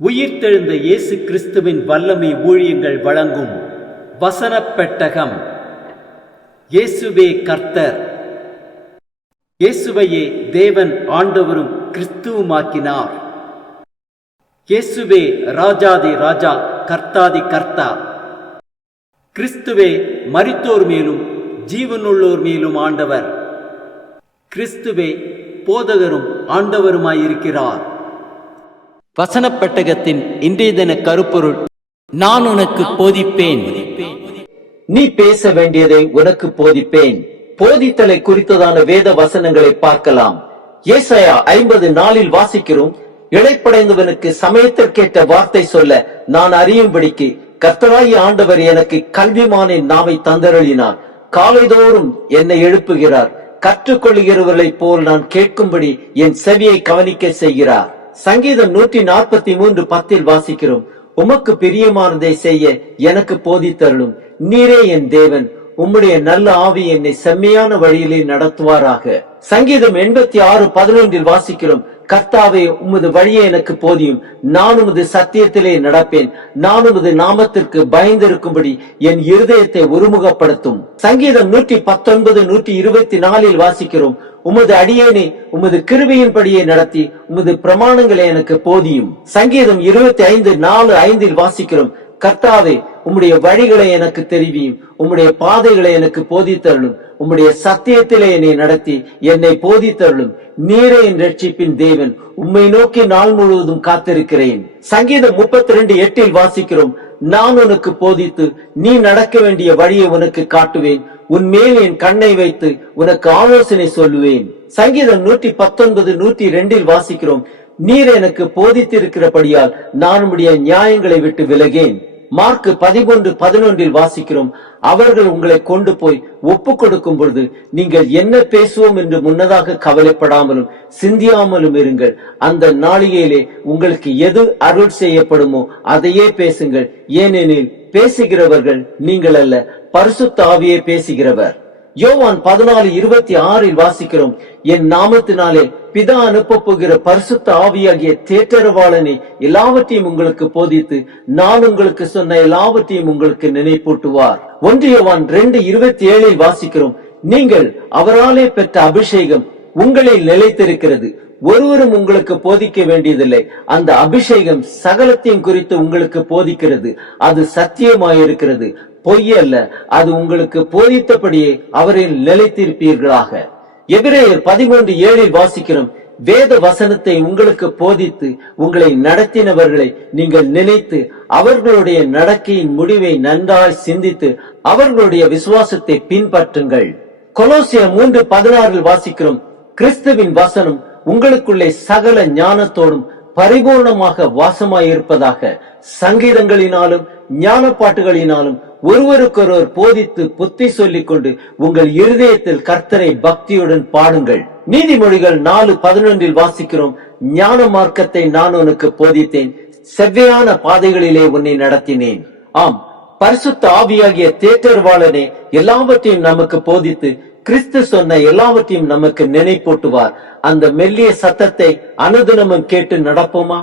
உயிர்த்தெழுந்த இயேசு கிறிஸ்துவின் வல்லமை ஊழியங்கள் வழங்கும் வசனப் பெட்டகம். இயேசுவே கர்த்தர். இயேசுவையே தேவன் ஆண்டவரும் கிறிஸ்துவுமாக்கினார். இயேசுவே ராஜாதி ராஜா, கர்த்தாதி கர்த்தா. கிறிஸ்துவே மரித்தோர் மேலும் ஜீவனுள்ளோர் மேலும் ஆண்டவர். கிறிஸ்துவே போதகரும் ஆண்டவருமாயிருக்கிறார். வசனப் பெட்டகத்தின் இன்றைய தின கருப்பொருள்: நான் உனக்கு போதிப்பேன். நீ பேச வேண்டியதை உனக்கு போதிப்பேன். போதித்தலை குறித்ததான வேத வசனங்களை பார்க்கலாம். ஏசாயா 50:4 வாசிக்கிறோம்: இளைப்படைந்தவனுக்கு சமயத்திற்கேற்ற வார்த்தை சொல்ல நான் அறியும்படிக்கு கர்த்தராகிய ஆண்டவர் எனக்கு கல்விமானின் நாவை தந்தருளினார். காலைதோறும் என்னை எழுப்புகிறார். கற்றுக்கொள்ளுகிறவர்களைப் போல் நான் கேட்கும்படி என் செவியை கவனிக்க செய்கிறார். சங்கீதம் 143:10 வாசிக்கிறோம்: உமக்கு பிரியமானதை செய்ய எனக்கு போதித்தருளும். நீரே என் தேவன். உம்முடைய நல்ல ஆவி என்னை செம்மையான வழியிலே நடத்துவாராக. சங்கீதம் 86:11 வாசிக்கிறோம்: கர்த்தாவே, உமது வழியை எனக்கு போதியும். நான் உமது சத்தியத்திலே நடப்பேன். நான் உமது நாமத்திற்கு பயந்திருக்கும்படி என் இருதயத்தை ஒருமுகப்படுத்தும். சங்கீதம் 119, 124 வாசிக்கிறோம்: உமது அடியேனை உமது கிருபையின்படியே நடத்தி உமது பிரமாணங்களை எனக்கு போதியும். சங்கீதம் 25:4-5 வாசிக்கிறோம்: கர்த்தாவே, உம்முடைய வழிகளை எனக்கு தெரிவியும். உம்முடைய பாதைகளை எனக்கு போதித்தருளும். உம்முடைய சத்தியத்திலே என்னை நடத்தி என்னை போதித்தருளும். நீரே என் ரட்சிப்பின் தேவன். உம்மை நோக்கி நாள் முழுவதும் காத்திருக்கிறேன். சங்கீதம் 32:8 வாசிக்கிறோம்: நான் உனக்கு போதித்து நீ நடக்க வேண்டிய வழியை உனக்கு காட்டுவேன். உன் மேல் என் கண்ணை வைத்து உனக்கு ஆலோசனை சொல்லுவேன். சங்கீதம் 119, 102 வாசிக்கிறோம்: நீர் எனக்கு போதித்திருக்கிறபடியால் நான் உம்முடைய நியாயங்களை விட்டு விலகேன். மார்க் 13:11 வாசிக்கிறோம்: அவர்கள் உங்களை கொண்டு போய் ஒப்பு கொடுக்கும் பொழுது நீங்கள் என்ன பேசுவோம் என்று முன்னதாக கவலைப்படாமலும் சிந்தியாமலும் இருங்கள். அந்த நாளிகையிலே உங்களுக்கு எது அருள் செய்யப்படுமோ அதையே பேசுங்கள். ஏனெனில் பேசுகிறவர்கள் நீங்கள் அல்ல, பரிசுத்த ஆவியே பேசுகிறவர். யோவான் 14:26 வாசிக்கிறோம்: என் நாமத்தினாலே பிதா அனுப்ப போகிற பரிசுத்த ஆவியாகிய தேற்றரவாளனை எல்லாவற்றையும் உங்களுக்கு போதித்து நான் உங்களுக்கு சொன்ன எல்லாவற்றையும் உங்களுக்கு நினைப்பூட்டுவார். 1 யோவான் 2:27 வாசிக்கிறோம்: நீங்கள் அவராலே பெற்ற அபிஷேகம் உங்களில் நிலைத்திருக்கிறது. ஒருவரும் உங்களுக்கு போதிக்க வேண்டியதில்லை. அந்த அபிஷேகம் சகலத்தையும் குறித்து உங்களுக்கு போதிக்கிறது. அது சத்தியமாயிருக்கிறது, பொய் அல்ல. அது உங்களுக்கு போதித்தபடியே அவரில் நிலைத்திருப்பீர்களாக. எபிரேயர் 13:7 வாசிக்கிறோம்: வேத வசனத்தை உங்களுக்கு போதித்து உங்களை நடத்தினவர்களை நீங்கள் நினைத்து அவர்களுடைய நடக்கையின் முடிவை நன்றாய் சிந்தித்து அவர்களுடைய விசுவாசத்தை பின்பற்றுங்கள். கொலோசியர் 3:16 வாசிக்கிறோம்: கிறிஸ்துவின் வசனம் உங்களுக்குள்ளே சகல ஞானத்தோடும் பரிபூர்ணமாக வாசமாயிருப்பதாக. சங்கீதங்களினாலும் ஞான பாட்டுகளினாலும் ஒருவருக்கொருவர் போதித்து புத்தி சொல்லிக் கொண்டு உங்கள் இருதயத்தில் கர்த்தரை பக்தியுடன் பாடுங்கள். நீதிமொழிகள் 4:11 வாசிக்கிறோம்: ஞான மார்க்கத்தை நான் உனக்கு போதித்தேன், செவ்வையான பாதைகளிலே உன்னை நடத்தினேன். ஆம், பரிசுத்த ஆவியாகிய தேற்றரவாளனே எல்லாவற்றையும் நமக்கு போதித்து கிறிஸ்து சொன்ன எல்லாவற்றையும் நமக்கு நினைப்பூட்டுவார். அந்த மெல்லிய சத்தத்தை அனுதினமும் கேட்டு நடப்போமா?